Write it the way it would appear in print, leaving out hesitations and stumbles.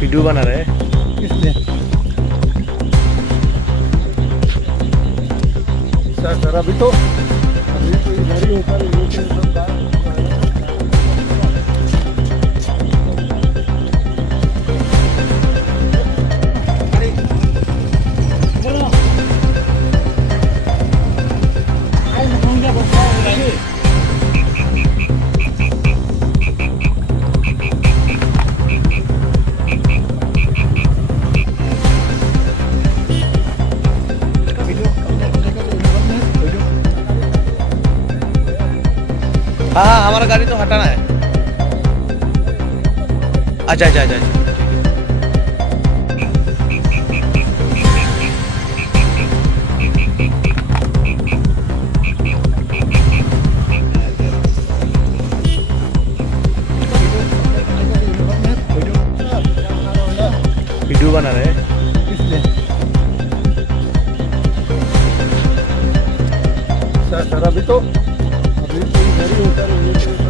वीडियो बना रहे हैं। किसने? सर अभी तो इधर ही ऊपर हाँ हाँ, हमारा गाड़ी तो हटाना है। अच्छा अच्छा अच्छा अच्छा। वीडियो बना रहे हैं। किसने? सर अभी तो इधर ही ऊपर